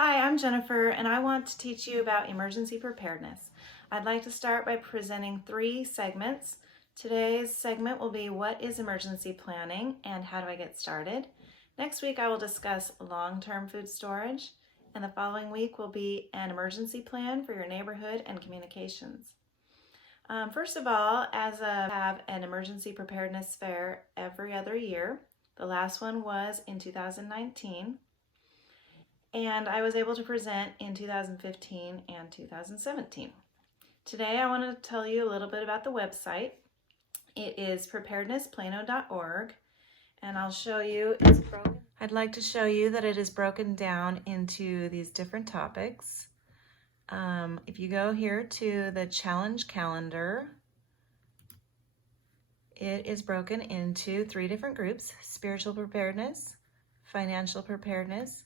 Hi, I'm Jennifer, and I want to teach you about emergency preparedness. I'd like to start by presenting 3 segments. Today's segment will be what is emergency planning and how do I get started. Next week I will discuss long-term food storage, and the following week will be an emergency plan for your neighborhood and communications. First of all, as I have an emergency preparedness fair every other year. The last one was in 2019. And I was able to present in 2015 and 2017. Today I want to tell you a little bit about the website. It is preparednessplano.org, and I'll show you it's broken. I'd like to show you that it is broken down into these different topics. If you go here to the challenge calendar, it is broken into 3 different groups: spiritual preparedness, financial preparedness,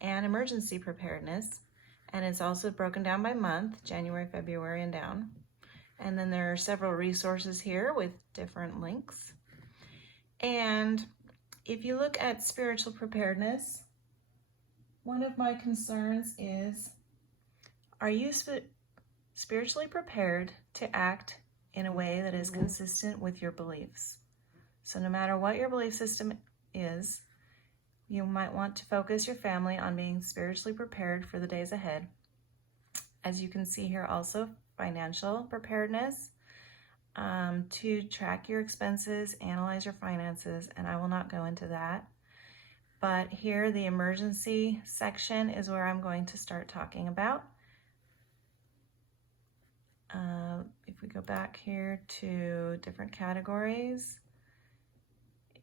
and emergency preparedness. And it's also broken down by month, January, February, and down. And then there are several resources here with different links. And if you look at spiritual preparedness, one of my concerns is, are you spiritually prepared to act in a way that is consistent with your beliefs? So no matter what your belief system is, you might want to focus your family on being spiritually prepared for the days ahead. As you can see here also, financial preparedness, to track your expenses, analyze your finances, and I will not go into that. But here, the emergency section is where I'm going to start talking about. If we go back here to different categories,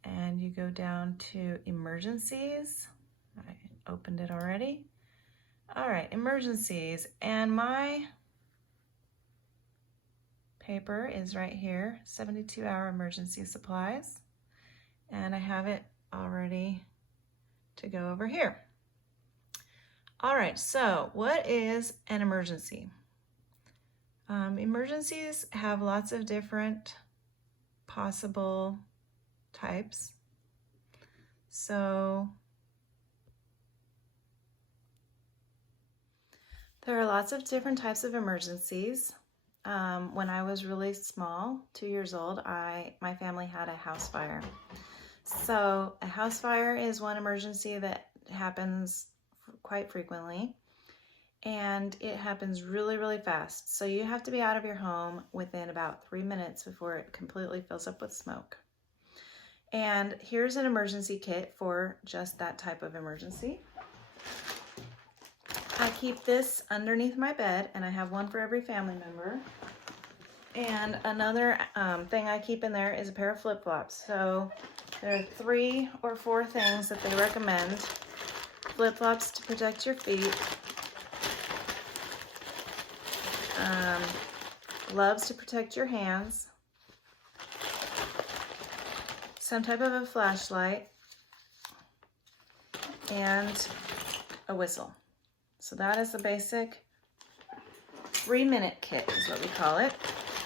and you go down to emergencies. I opened it already. All right, emergencies. And my paper is right here, 72-hour emergency supplies. And I have it already to go over here. All right, so what is an emergency? Emergencies have lots of different possible types. So there are lots of different types of emergencies. When I was really small, 2 years old, my family had a house fire. So a house fire is one emergency that happens quite frequently, and it happens really, really fast. So you have to be out of your home within about 3 minutes before it completely fills up with smoke. And here's an emergency kit for just that type of emergency. I keep this underneath my bed, and I have one for every family member. And another thing I keep in there is a pair of flip-flops. So there are 3 or 4 things that they recommend. Flip-flops to protect your feet, gloves to protect your hands, some type of a flashlight, and a whistle. So that is the basic 3-minute kit is what we call it.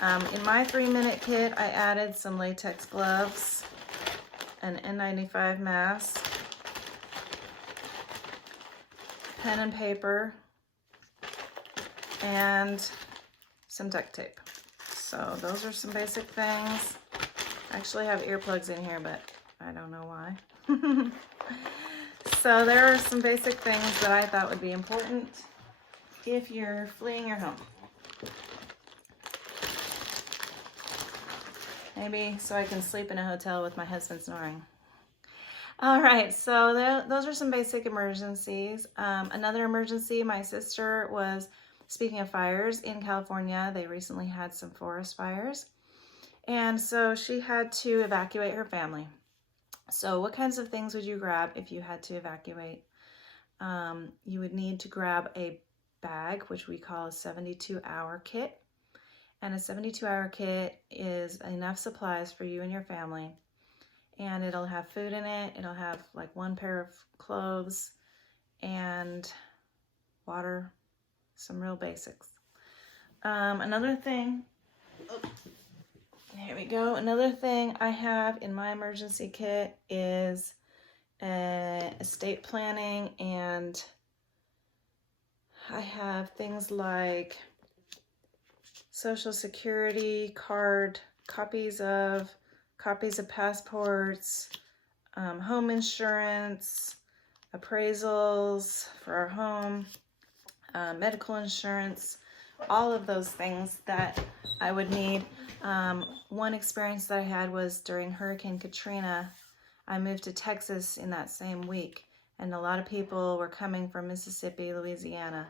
In my 3-minute kit, I added some latex gloves, an N95 mask, pen and paper, and some duct tape. So those are some basic things. I actually have earplugs in here, but I don't know why. So there are some basic things that I thought would be important if you're fleeing your home. Maybe so I can sleep in a hotel with my husband snoring. All right, so those are some basic emergencies. Another emergency, my sister was, speaking of fires, in California, they recently had some forest fires. And so she had to evacuate her family. So what kinds of things would you grab if you had to evacuate? You would need to grab a bag, which we call a 72-hour kit. And a 72-hour kit is enough supplies for you and your family. And it'll have food in it. It'll have like 1 pair of clothes and water, some real basics. Another thing, here we go. Another thing I have in my emergency kit is estate planning and I have things like Social Security card, copies of passports, home insurance, appraisals for our home, medical insurance, all of those things that I would need. One experience that I had was during Hurricane Katrina. I moved to Texas in that same week, and a lot of people were coming from Mississippi, Louisiana.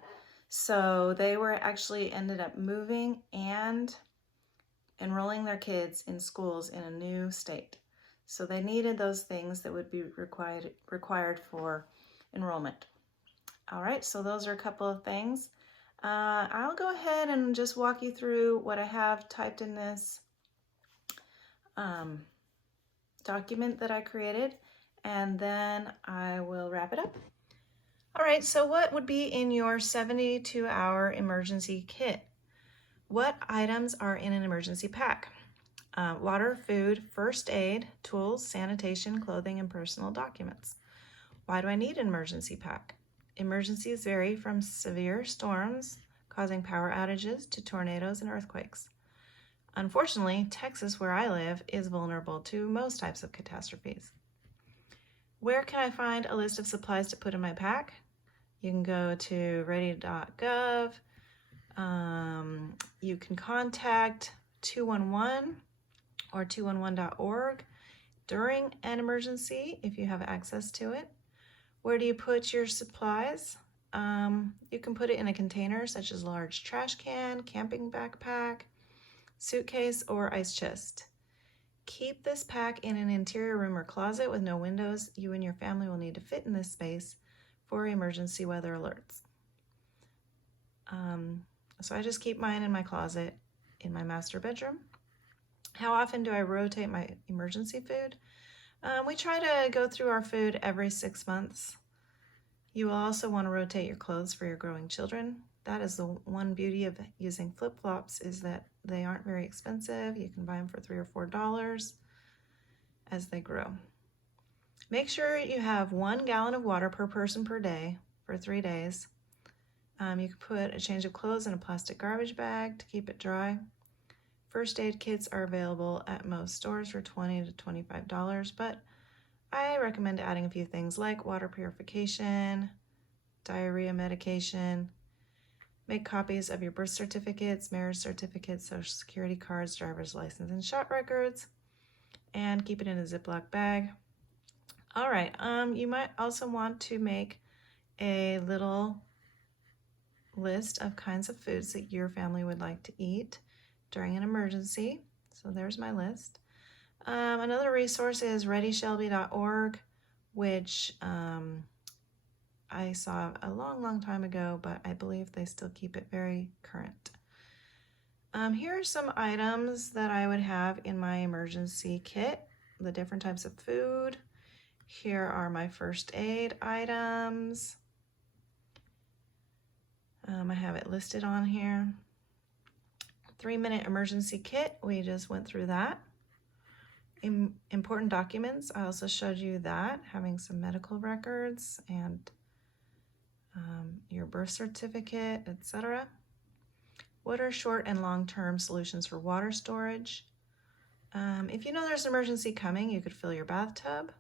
So they were actually ended up moving and enrolling their kids in schools in a new state. So they needed those things that would be required for enrollment. All right, so those are a couple of things. I'll go ahead and just walk you through what I have typed in this document that I created, and then I will wrap it up. All right, so what would be in your 72-hour emergency kit? What items are in an emergency pack? Water, food, first aid, tools, sanitation, clothing, and personal documents. Why do I need an emergency pack? Emergencies vary from severe storms causing power outages to tornadoes and earthquakes. Unfortunately, Texas, where I live, is vulnerable to most types of catastrophes. Where can I find a list of supplies to put in my pack? You can go to ready.gov. You can contact 211 or 211.org during an emergency if you have access to it. Where do you put your supplies? You can put it in a container such as large trash can, camping backpack, suitcase, or ice chest. Keep this pack in an interior room or closet with no windows. You and your family will need to fit in this space for emergency weather alerts. So I just keep mine in my closet in my master bedroom. How often do I rotate my emergency food? We try to go through our food every 6 months. You will also want to rotate your clothes for your growing children. That is the one beauty of using flip-flops, is that they aren't very expensive. You can buy them for $3 or $4 as they grow. Make sure you have 1 gallon of water per person per day for 3 days. You can put a change of clothes in a plastic garbage bag to keep it dry. First aid kits are available at most stores for $20 to $25, but I recommend adding a few things like water purification, diarrhea medication. Make copies of your birth certificates, marriage certificates, social security cards, driver's license, and shot records, and keep it in a Ziploc bag. All right, you might also want to make a little list of kinds of foods that your family would like to eat during an emergency. So there's my list. Another resource is readyshelby.org, which I saw a long time ago, but I believe they still keep it very current. Here are some items that I would have in my emergency kit, the different types of food. Here are my first aid items. I have it listed on here. 3-minute emergency kit, we just went through that. Important documents, I also showed you that, having some medical records and your birth certificate, etc. What are short and long-term solutions for water storage? If you know there's an emergency coming, you could fill your bathtub.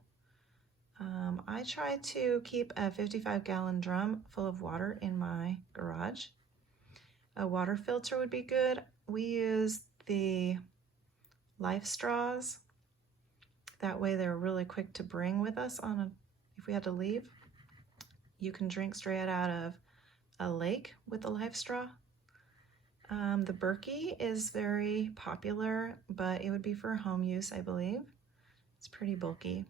I try to keep a 55-gallon drum full of water in my garage. A water filter would be good. We use the life straws. That way they're really quick to bring with us if we had to leave. You can drink straight out of a lake with a life straw. The Berkey is very popular, but it would be for home use, I believe. It's pretty bulky.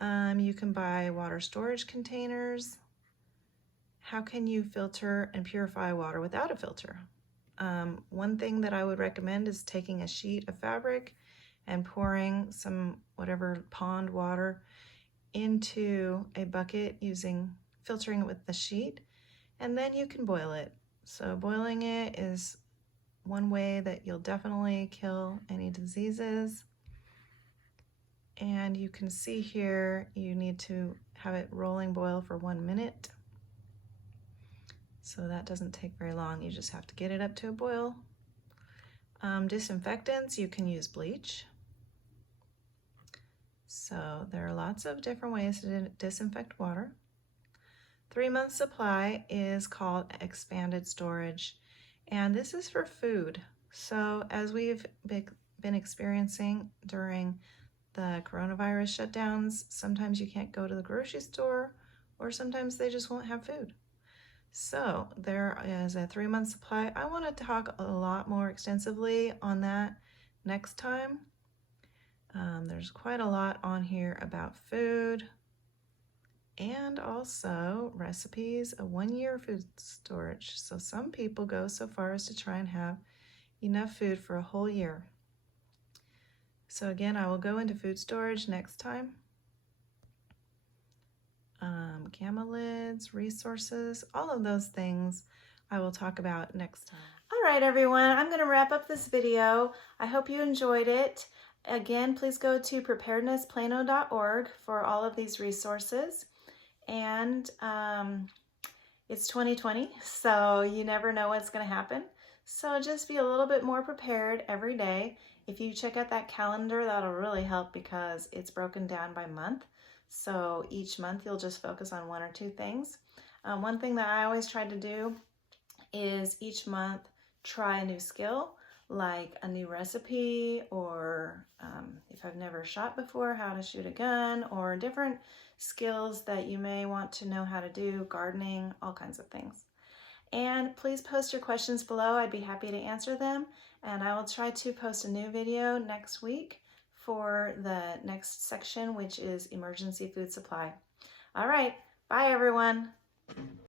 You can buy water storage containers. How can you filter and purify water without a filter? One thing that I would recommend is taking a sheet of fabric and pouring some whatever pond water into a bucket filtering it with the sheet, and then you can boil it. So boiling it is one way that you'll definitely kill any diseases. And you can see here, you need to have it rolling boil for 1 minute. So that doesn't take very long. You just have to get it up to a boil. Disinfectants, you can use bleach. So there are lots of different ways to disinfect water. 3-month supply is called expanded storage, and this is for food. So as we've been experiencing during the coronavirus shutdowns, sometimes you can't go to the grocery store, or sometimes they just won't have food. So there is a 3-month supply. I want to talk a lot more extensively on that next time. There's quite a lot on here about food and also recipes of 1-year food storage. So some people go so far as to try and have enough food for a whole year. So again, I will go into food storage next time. Gamma lids, resources, all of those things I will talk about next time. All right, everyone, I'm going to wrap up this video. I hope you enjoyed it. Again, please go to preparednessplano.org for all of these resources. And it's 2020, so you never know what's going to happen. So just be a little bit more prepared every day. If you check out that calendar, that'll really help because it's broken down by month. So each month you'll just focus on 1 or 2 things. One thing that I always try to do is each month try a new skill, like a new recipe, or if I've never shot before, how to shoot a gun, or different skills that you may want to know how to do, gardening, all kinds of things. And please post your questions below. I'd be happy to answer them. And I will try to post a new video next week for the next section, which is emergency food supply. All right, bye everyone.